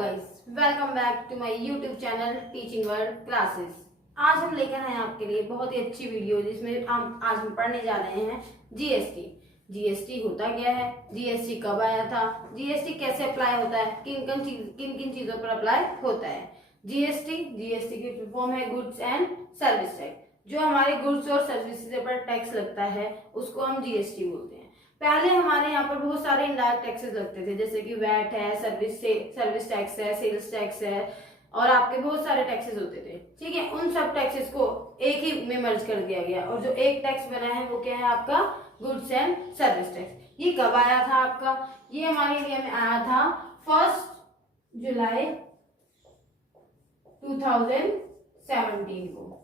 Guys, welcome back to my YouTube channel teaching world classes. आज हम लेकर आए आपके लिए बहुत ही अच्छी वीडियो जिसमें हम पढ़ने जा रहे हैं जीएसटी। जीएसटी होता क्या है, जीएसटी कब आया था, जीएसटी कैसे अप्लाई होता है, किन किन चीजों पर अप्लाई होता है। जीएसटी की फुल फॉर्म है गुड्स एंड सर्विस टैक्स। जो हमारे गुड्स और सर्विसेज पर टैक्स लगता है उसको हम जीएसटी बोलते हैं। पहले हमारे यहाँ पर बहुत सारे इनडायरेक्ट टैक्सेस लगते थे, जैसे कि वैट है, सर्विस टैक्स है, सेल्स टैक्स है और आपके बहुत सारे टैक्सेस होते थे। ठीक है, उन सब टैक्सेस को एक ही में मर्ज कर दिया गया और जो एक टैक्स बना है वो क्या है आपका गुड्स एंड सर्विस टैक्स। ये कब आया था आपका, ये हमारे इंडिया में आया था 1 जुलाई 2017 को।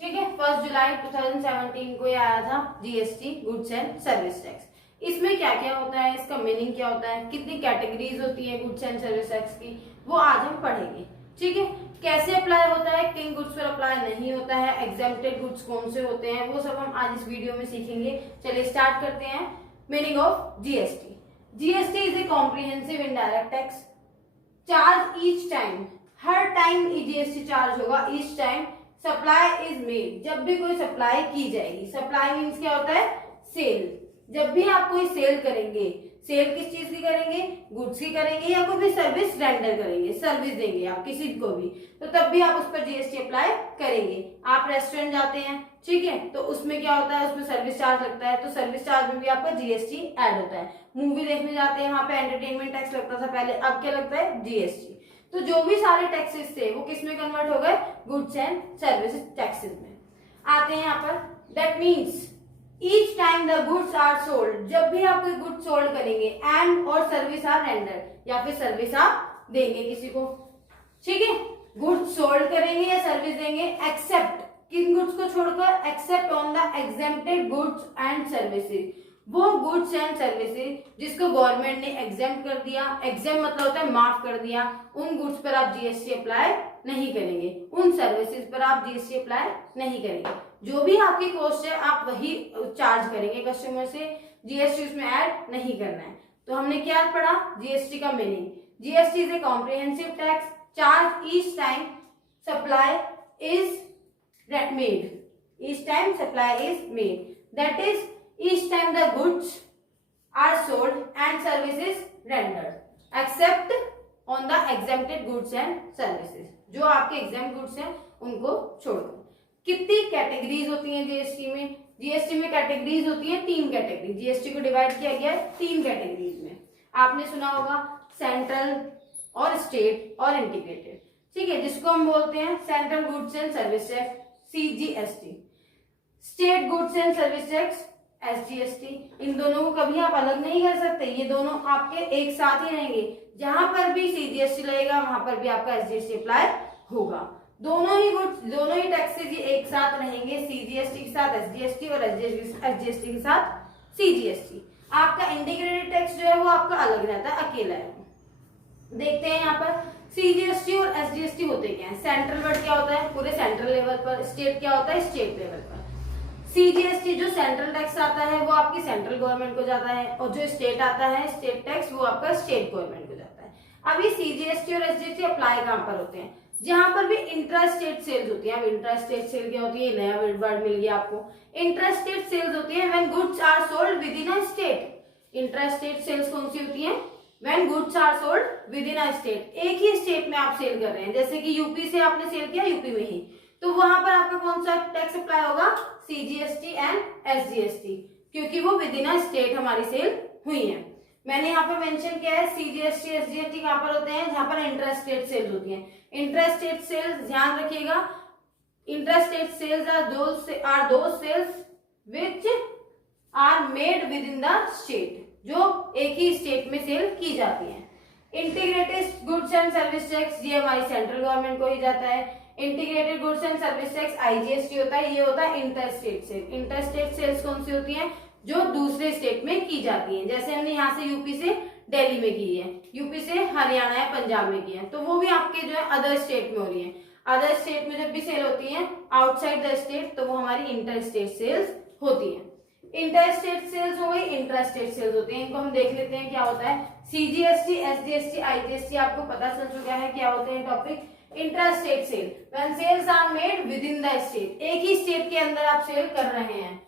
ठीक है, 1 जुलाई 2017 को ये आया था GST goods and service tax. इसमें क्या क्या होता है, इसका मीनिंग क्या होता है, कितनी कैटेगरीज होती है गुड्स एंड सर्विस टैक्स की, वो आज हम पढ़ेंगे। ठीक है, कैसे अप्लाई होता है, किन गुड्स पर अप्लाई नहीं होता है, एग्जेम्प्टेड गुड्स कौन से होते हैं, वो सब हम आज इस वीडियो में सीखेंगे। चलिए स्टार्ट करते हैं। Meaning of GST. GST is a comprehensive indirect tax charge each time. हर टाइम जीएसटी चार्ज होगा each time supply is made. जब भी कोई सप्लाई की जाएगी, सप्लाई मीन्स क्या होता है, सेल। जब भी आप कोई सेल करेंगे, सेल किस चीज की करेंगे, गुड्स की करेंगे या कोई भी सर्विस रेंडर करेंगे, सर्विस देंगे आप किसी को भी, तो तब भी आप उस पर जीएसटी अप्लाई करेंगे। आप रेस्टोरेंट जाते हैं, ठीक है, तो उसमें क्या होता है, उसमें सर्विस चार्ज लगता है, तो सर्विस चार्ज में भी आपका जीएसटी ऐड होता है। मूवी देखने जाते हैं, वहां पे एंटरटेनमेंट टैक्स लगता था पहले, अब क्या लगता है, जीएसटी। तो जो भी सारे टैक्सेस थे वो किस में कन्वर्ट हो गए, गुड्स एंड सर्विसेज टैक्सेस में आते हैं। यहाँ पर that means each time the goods are sold, जब भी आप कोई गुड्स सोल्ड करेंगे, एंड और सर्विस आर रेंडर, या फिर सर्विस आप देंगे किसी को। ठीक है, गुड्स सोल्ड करेंगे या सर्विस देंगे, एक्सेप्ट किन गुड्स को छोड़कर, except on the exempted goods and services. वो गुड्स एंड सर्विसेज जिसको गवर्नमेंट ने एग्जेम्प्ट कर दिया, एग्जेम्प्ट मतलब होता है माफ कर दिया, उन गुड्स पर आप जीएसटी अप्लाई नहीं करेंगे, उन सर्विसेज पर आप जीएसटी अप्लाई नहीं करेंगे। जो भी आपकी कॉस्ट है आप वही चार्ज करेंगे कस्टमर से, जीएसटी उसमें ऐड नहीं करना है। तो हमने क्या पढ़ा, जीएसटी का meaning. GST is a comprehensive tax charge each time supply is made, each time supply is made, that is each time the goods are sold and services rendered except on the exempted goods and services। जो आपके exempt goods हैं उनको छोड़कर। कितनी categories होती हैं GST में, GST में कैटेगरीज होती हैं 3 कैटेगरी। जीएसटी को डिवाइड किया गया है 3 कैटेगरीज में। आपने सुना होगा सेंट्रल और स्टेट और इंटीग्रेटेड। ठीक है, जिसको हम बोलते हैं central goods and service tax CGST, state goods and service tax SGST. इन दोनों को कभी आप अलग नहीं कर सकते, ये दोनों आपके एक साथ ही रहेंगे। जहां पर भी सीजीएसटी लगेगा वहां पर भी आपका एसजीएसटी अप्लाई होगा। दोनों ही गुड्स, दोनों ही टैक्सेस ये एक साथ रहेंगे, सीजीएसटी के साथ एसजीएसटी और एसजीएसटी के साथ सीजीएसटी। आपका इंटीग्रेटेड टैक्स जो है वो आपका अलग रहता है, अकेला है। देखते हैं यहाँ पर सीजीएसटी और एसजीएसटी होते क्या है। सेंट्रल वर्ड क्या होता है, पूरे सेंट्रल लेवल पर, स्टेट क्या होता है, स्टेट लेवल पर। सीजीएसटी जो सेंट्रल टैक्स आता है वो आपकी सेंट्रल गवर्नमेंट को जाता है, और जो स्टेट आता है स्टेट टैक्स वो आपका स्टेट गवर्नमेंट को जाता है। अभी सीजीएसटी और एसजीएसटी अप्लाई कहां पर होते हैं, जहां पर भी इंट्रा स्टेट सेल्स होती है। अब इंट्रा स्टेट सेल क्या होती है, नया वर्ड मिल गया आपको। इंट्रा स्टेट सेल्स होती है when goods are sold within a state. Intra state sales कौन सी होती है, when goods are sold within a state. एक ही स्टेट में आप सेल कर रहे हैं, जैसे कि यूपी से आपने सेल किया यूपी में ही, तो वहां पर आपका कौन सा टैक्स अप्लाई होगा, सीजीएसटी एंड एसजीएसटी, क्योंकि वो विद इन अ स्टेट हमारी सेल हुई है। मैंने यहाँ पे मेंशन किया है सीजीएसटी एसजीएसटी कहां पर होते हैं, जहां पर इंट्रा स्टेट सेल्स होती हैं। इंट्रा स्टेट सेल्स ध्यान रखिएगा, intra state sales are those sales which are made within the state, जो एक ही स्टेट में सेल की जाती है। Integrated goods and service tax ये हमारी सेंट्रल गवर्नमेंट को ही जाता है। Integrated goods and service tax IGST होता है, ये होता है inter state sale. Inter state sales कौन सी होती हैं, जो दूसरे स्टेट में की जाती हैं। जैसे हमने यहाँ से यूपी से दिल्ली में की है, यूपी से हरियाणा या पंजाब में की है, तो वो भी आपके जो है अदर स्टेट में हो रही है। अदर स्टेट में जब भी सेल होती है आउटसाइड द स्टेट, तो वो हमारी इंटर स्टेट सेल्स होती है। इंटर स्टेट सेल्स हो गई, इंट्रा स्टेट सेल्स होते हैं, इनको हम देख लेते हैं क्या होता है। सीजीएसटी, एसजीएसटी, आईजीएसटी आपको पता चल चुका है क्या होते हैं topic. Intra state sale, when sales are made within the state, एक ही स्टेट के अंदर आप सेल कर रहे हैं,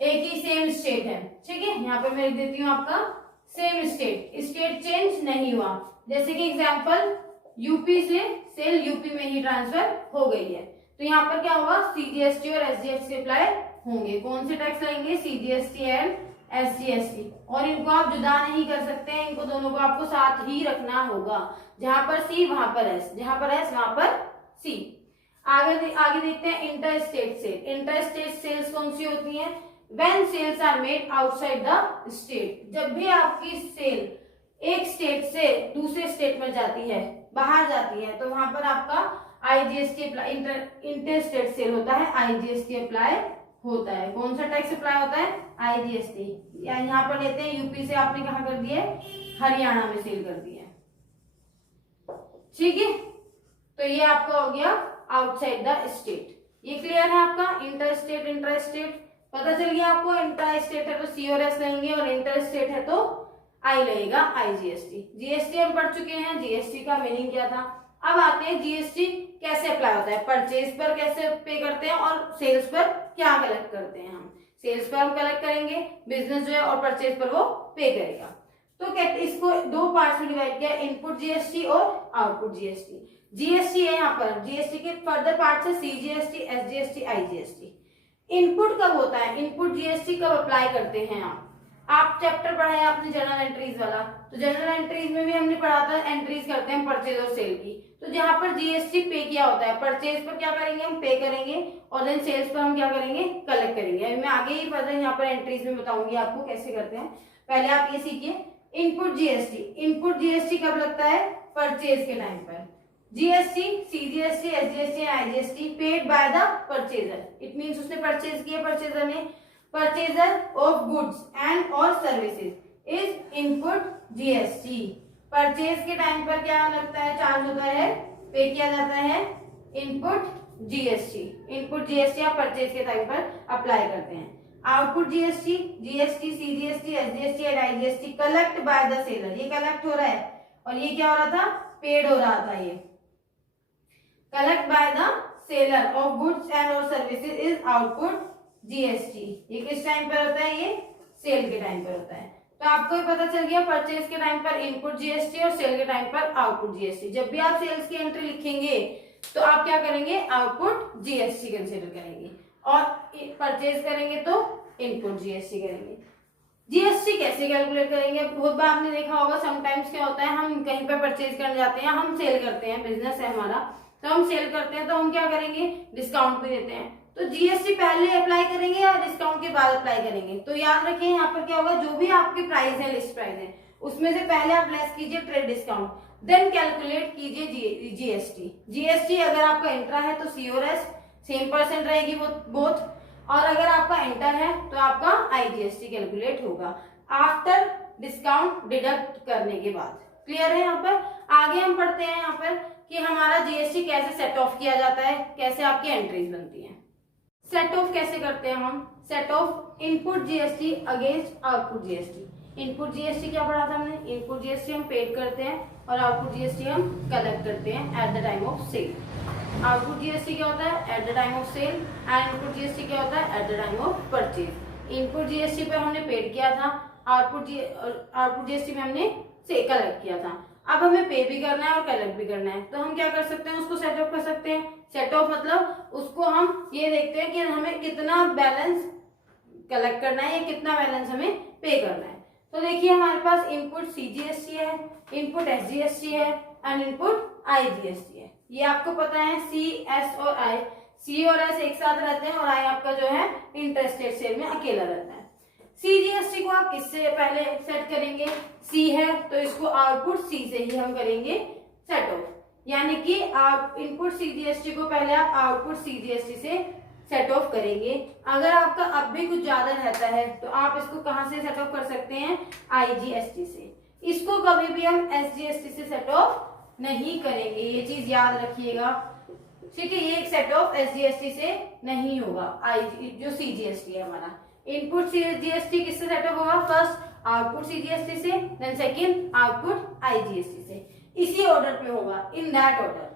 एक ही सेम स्टेट है, ठीक है। यहाँ पे मैं लिख देती हूँ आपका सेम स्टेट, स्टेट चेंज नहीं हुआ। जैसे कि एग्जांपल यूपी से सेल यूपी में ही ट्रांसफर हो गई है, तो यहाँ पर क्या होगा, सीजीएसटी और एसजीएसटी अप्लाई होंगे। कौन से टैक्स लगेंगे, सीजीएसटी एंड एसजीएसटी, और इनको आप जुदा नहीं कर सकते हैं, इनको दोनों को आपको साथ ही रखना होगा। जहां पर सी वहां पर एस, जहां पर एस वहां पर सी। आगे देखते हैं inter state sale. Inter state sales कौन सी होती हैं, when sales are made outside the state, जब भी आपकी सेल एक स्टेट से दूसरे स्टेट में जाती है, बाहर जाती है, तो वहां पर आपका IGST apply, inter state sale होता है, आईजीएसटी अप्लाई होता है। कौन सा टैक्स अप्लाई होता है, आईजीएसटी। यहाँ पर लेते हैं यूपी से आपने कहा कर दिए, हरियाणा में सेल कर दिए, ठीक है। तो ये आपका हो गया आउटसाइड द स्टेट। ये क्लियर है आपका, इंटर स्टेट इंट्रा स्टेट पता चल गया आपको। इंट्रा स्टेट है तो सी और एस लेंगे, और इंटर स्टेट है तो आई लगेगा, आईजीएसटी। जीएसटी हम पढ़ चुके हैं, जीएसटी का मीनिंग क्या था। अब आते हैं जीएसटी कैसे अप्लाई होता है, परचेज पर कैसे पे करते हैं और सेल्स पर क्या कलेक्ट करते हैं। हम सेल्स पर हम कलेक्ट करेंगे, बिजनेस जो है, और परचेज पर वो पे करेगा। तो कहते इसको दो पार्ट्स में डिवाइड किया, इनपुट जीएसटी और आउटपुट जीएसटी। जीएसटी है यहाँ पर, जीएसटी के फर्दर पार्ट है सीजीएसटी, एसजीएसटी, आईजीएसटी। इनपुट कब होता है, इनपुट जीएसटी कब अप्लाई करते हैं आप चैप्टर पढ़ा है आपने जनरल एंट्रीज वाला, तो जनरल एंट्रीज में भी हमने पढ़ा था एंट्रीज करते हैं परचेज और सेल की। तो जहां पर जीएसटी पे किया होता है, परचेज पर क्या करेंगे हम, पे करेंगे, और देन सेल्स पर हम क्या करेंगे, कलेक्ट करेंगे। अभी मैं आगे ही पता यहाँ पर एंट्रीज में बताऊंगी आपको कैसे करते हैं। पहले आप ये सीखिए इनपुट जीएसटी। इनपुट जीएसटी कब लगता है, परचेज के टाइम पर। GST, CGST, SGST, IGST paid by the purchaser. It means उसने परचेज किया, परचेजर ने, परचेजर ऑफ गुड्स एंड और services is input GST. Purchase के टाइम पर क्या लगता है, चार्ज होता है, पे किया जाता है इनपुट जीएसटी। इनपुट जीएसटी आप परचेज के टाइम पर अप्लाई करते हैं। Output GST, GST, CGST, SGST और IGST collect by the seller. ये कलेक्ट हो रहा है, और ये क्या हो रहा था, पेड हो रहा था। ये collect by the seller of goods and और सर्विसेज इज आउटपुट जीएसटी। ये किस टाइम पर होता है, ये सेल के टाइम पर होता है। तो आपको ये पता चल गया, परचेज के टाइम पर इनपुट जीएसटी और सेल के टाइम पर आउटपुट जीएसटी। जब भी आप सेल्स की एंट्री लिखेंगे तो आप क्या करेंगे, आउटपुट जीएसटी कंसीडर करेंगे, और परचेज करेंगे तो इनपुट जीएसटी करेंगे। जीएसटी कैसे कैलकुलेट करेंगे, बहुत बार आपने देखा होगा, समटाइम्स क्या होता है, हम कहीं पर परचेज करने जाते हैं, हम सेल करते हैं, बिजनेस है हमारा, तो हम सेल करते हैं, तो हम क्या करेंगे, डिस्काउंट भी देते हैं। तो जीएसटी पहले अप्लाई करेंगे या डिस्काउंट के बाद अप्लाई करेंगे। तो याद रखिए यहाँ पर क्या होगा, जो भी आपकी प्राइस है, लिस्ट प्राइस है, उसमें से पहले आप लेस कीजिए ट्रेड डिस्काउंट, देन कैलकुलेट कीजिए जीएसटी। जीएसटी अगर आपका इंट्रा है तो सी और एस सेम परसेंट रहेगी बोथ, और अगर आपका इंटर है तो आपका आईजीएसटी कैलकुलेट होगा आफ्टर डिस्काउंट डिडक्ट करने के बाद। क्लियर है। यहाँ पर आगे हम पढ़ते हैं यहाँ पर कि हमारा जीएसटी कैसे सेट ऑफ किया जाता है, कैसे आपकी एंट्रीज बनती हैं। सेट ऑफ कैसे करते हैं हम, set of input GST against output GST. Input GST क्या पढ़ा था हमने, इनपुट जीएसटी हम पेड करते हैं और आउटपुट जीएसटी हम कलेक्ट करते हैं at the time of sale. Output GST क्या होता है, at the time of sale, and input GST क्या होता है, at the time of purchase. Input GST पे हमने पेड किया था, आउटपुट जीएसटी में हमने से कलेक्ट किया था। अब हमें पे भी करना है और कलेक्ट भी करना है, तो हम क्या कर सकते हैं, उसको सेट ऑफ कर सकते हैं। सेट ऑफ मतलब उसको हम ये देखते हैं कि हमें कितना बैलेंस कलेक्ट करना है या कितना बैलेंस हमें पे करना है। तो देखिए हमारे पास इनपुट सीजीएसटी है, इनपुट एसजीएसटी है एंड इनपुट आईजीएसटी है। ये आपको पता है, सी, एस और आई, सी और एस एक साथ रहते हैं और आई आपका जो है इंटरस्टेट सेल में अकेला रहता है। सीजीएसटी को आप किससे पहले सेट करेंगे, सी है तो इसको आउटपुट सी से ही हम करेंगे सेट ऑफ, यानी कि आप इनपुट सीजीएसटी को पहले आप आउटपुट सीजीएसटी से सेट ऑफ करेंगे। अगर आपका अब भी कुछ ज्यादा रहता है तो आप इसको कहां से सेट ऑफ कर सकते हैं, आईजीएसटी से। इसको कभी भी हम एसजीएसटी से सेट ऑफ नहीं करेंगे, ये चीज याद रखिएगा, ठीक है। ये एक सेट ऑफ एसजीएसटी से नहीं होगा, आई जो सीजीएसटी है हमारा। इनपुट जीएसटी किससे सेटअप होगा? फर्स्ट आउटपुट सीजीएसटी से, देन सेकंड आउटपुट आईजीएसटी से। इसी ऑर्डर पे होगा, इन दैट ऑर्डर।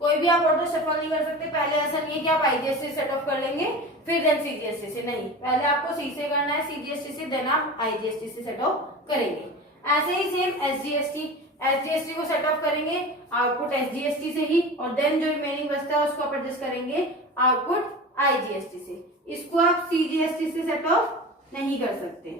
कोई भी आप ऑर्डर सफल नहीं कर सकते। पहले ऐसा नहीं है कि आप आईजीएसटी सेट ऑफ कर लेंगे फिर देन सीजीएसटी से, नहीं, पहले आपको सी से करना है, सीजीएसटी से, देन आप आईजीएसटी से सेट ऑफ करेंगे। ऐसे ही सेम एसजीएसटी, एसजीएसटी को सेट ऑफ करेंगे आउटपुट एसजीएसटी से ही, और देन जो रिमेनिंग बचता है उसको आप एडजस्ट करेंगे आउटपुट आईजीएसटी से। इसको आप सीजीएसटी से सेट ऑफ नहीं कर सकते,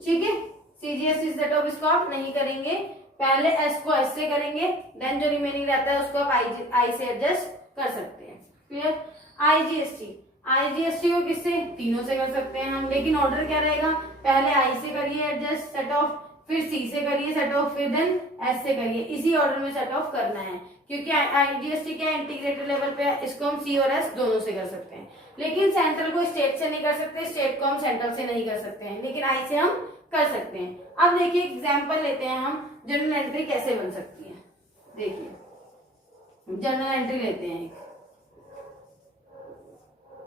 ठीक है। सीजीएसटी सेट ऑफ इसको आप नहीं करेंगे, पहले एस को एस से करेंगे, देन जो रिमेनिंग रहता है उसको आप आई से एडजस्ट कर सकते हैं। क्लियर? आईजीएसटी, आईजीएसटी को किससे? तीनों से कर सकते हैं हम, लेकिन ऑर्डर क्या रहेगा? पहले आई से करिए एडजस्ट सेट ऑफ, फिर सी से करिए सेट ऑफ, फिर देन एस से करिए, इसी ऑर्डर में सेट ऑफ करना है। क्योंकि आईजीएसटी क्या इंटीग्रेटेड लेवल पे है, इसको हम सी और एस दोनों से कर सकते हैं, लेकिन सेंट्रल को स्टेट से नहीं कर सकते, स्टेट को हम सेंट्रल से नहीं कर सकते हैं, लेकिन आई से हम कर सकते हैं। अब देखिए एग्जाम्पल लेते हैं हम, जर्नल एंट्री कैसे बन सकती है। देखिए जर्नल एंट्री लेते हैं, एक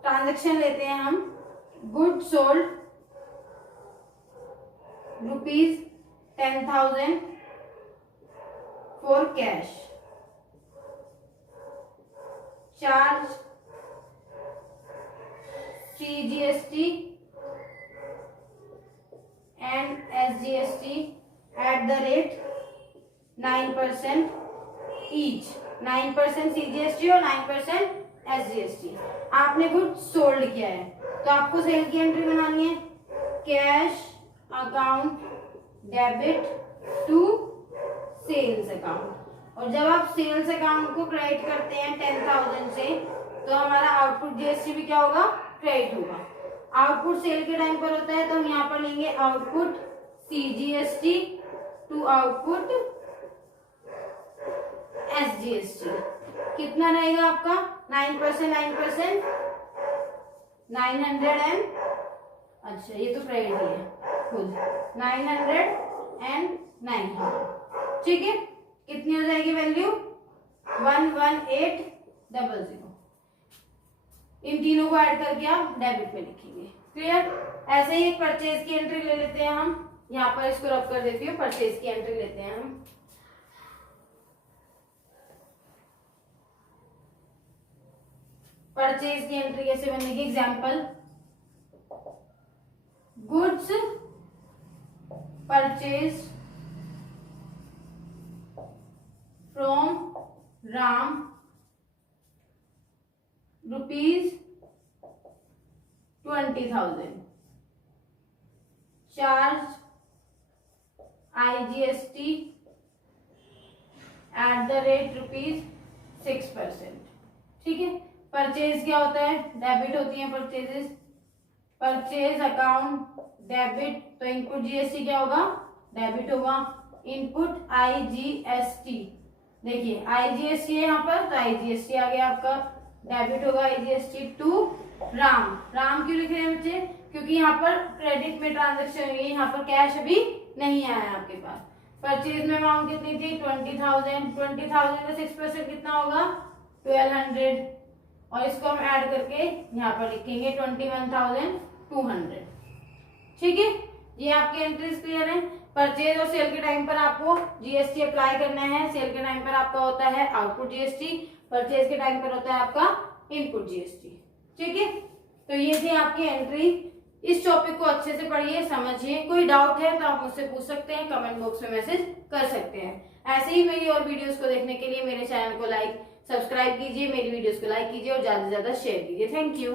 ट्रांजैक्शन लेते हैं हम, good sold ₹10,000 for cash, charge CGST and SGST at the rate 9% each, 9% CGST और 9% SGST। आपने गुड सोल्ड किया है तो आपको सेल की एंट्री बनानी है, cash account debit to sales account, और जब आप सेल्स अकाउंट को क्रेडिट करते हैं 10,000 से तो हमारा आउटपुट जीएसटी भी क्या होगा? क्रेडिट होगा। आउटपुट सेल के टाइम पर होता है तो हम यहाँ पर लेंगे output CGST to output SGST. कितना रहेगा आपका? 9%, 9%, 900 एंड, अच्छा ये तो क्रेडिट ही है खुद, 909, ठीक है। कितनी हो जाएगी वैल्यू? 11800। इन तीनों को ऐड करके आप डेबिट में लिखेंगे। क्लियर? ऐसे ही एक परचेज की एंट्री ले लेते हैं हम, यहाँ पर इसको रब कर देती हूँ, परचेज की एंट्री लेते हैं हम। परचेज की एंट्री कैसे बनेगी? Example, goods purchase from Ram ₹20,000, charge IGST at the rate ₹6%, ठीक है। परचेज क्या होता है? डेबिट होती है परचेजेस, परचेज अकाउंट डेबिट, तो इनपुट जीएसटी क्या होगा? डेबिट होगा। इनपुट आईजीएसटी, देखिए आईजीएसटी है यहाँ पर, तो आईजीएसटी आ गया आपका, डेबिट होगा आईजीएसटी टू राम। राम क्यों लिख रहे हैं बच्चे? क्योंकि यहाँ पर क्रेडिट में ट्रांजेक्शन हुई है, यहाँ पर कैश अभी नहीं आया है आपके पास। परचेज में अमाउंट कितनी थी? 20,000, 20,000 का 6% कितना होगा? 1200, और इसको हम ऐड करके यहाँ पर लिखेंगे 21,200, ठीक है। ये आपके एंट्रीज क्लियर है। परचेज और सेल के टाइम पर आपको जीएसटी अप्लाई करना है। सेल के टाइम पर आपका होता है आउटपुट जीएसटी, परचेज के टाइम पर होता है आपका इनपुट जीएसटी, ठीक है। तो ये थी आपकी एंट्री। इस टॉपिक को अच्छे से पढ़िए, समझिए। कोई डाउट है तो आप मुझसे पूछ सकते हैं, कमेंट बॉक्स में मैसेज कर सकते हैं। ऐसे ही मेरी और वीडियोस को देखने के लिए मेरे चैनल को लाइक सब्सक्राइब कीजिए, मेरी वीडियोस को लाइक कीजिए और ज्यादा से ज्यादा शेयर कीजिए। Thank you.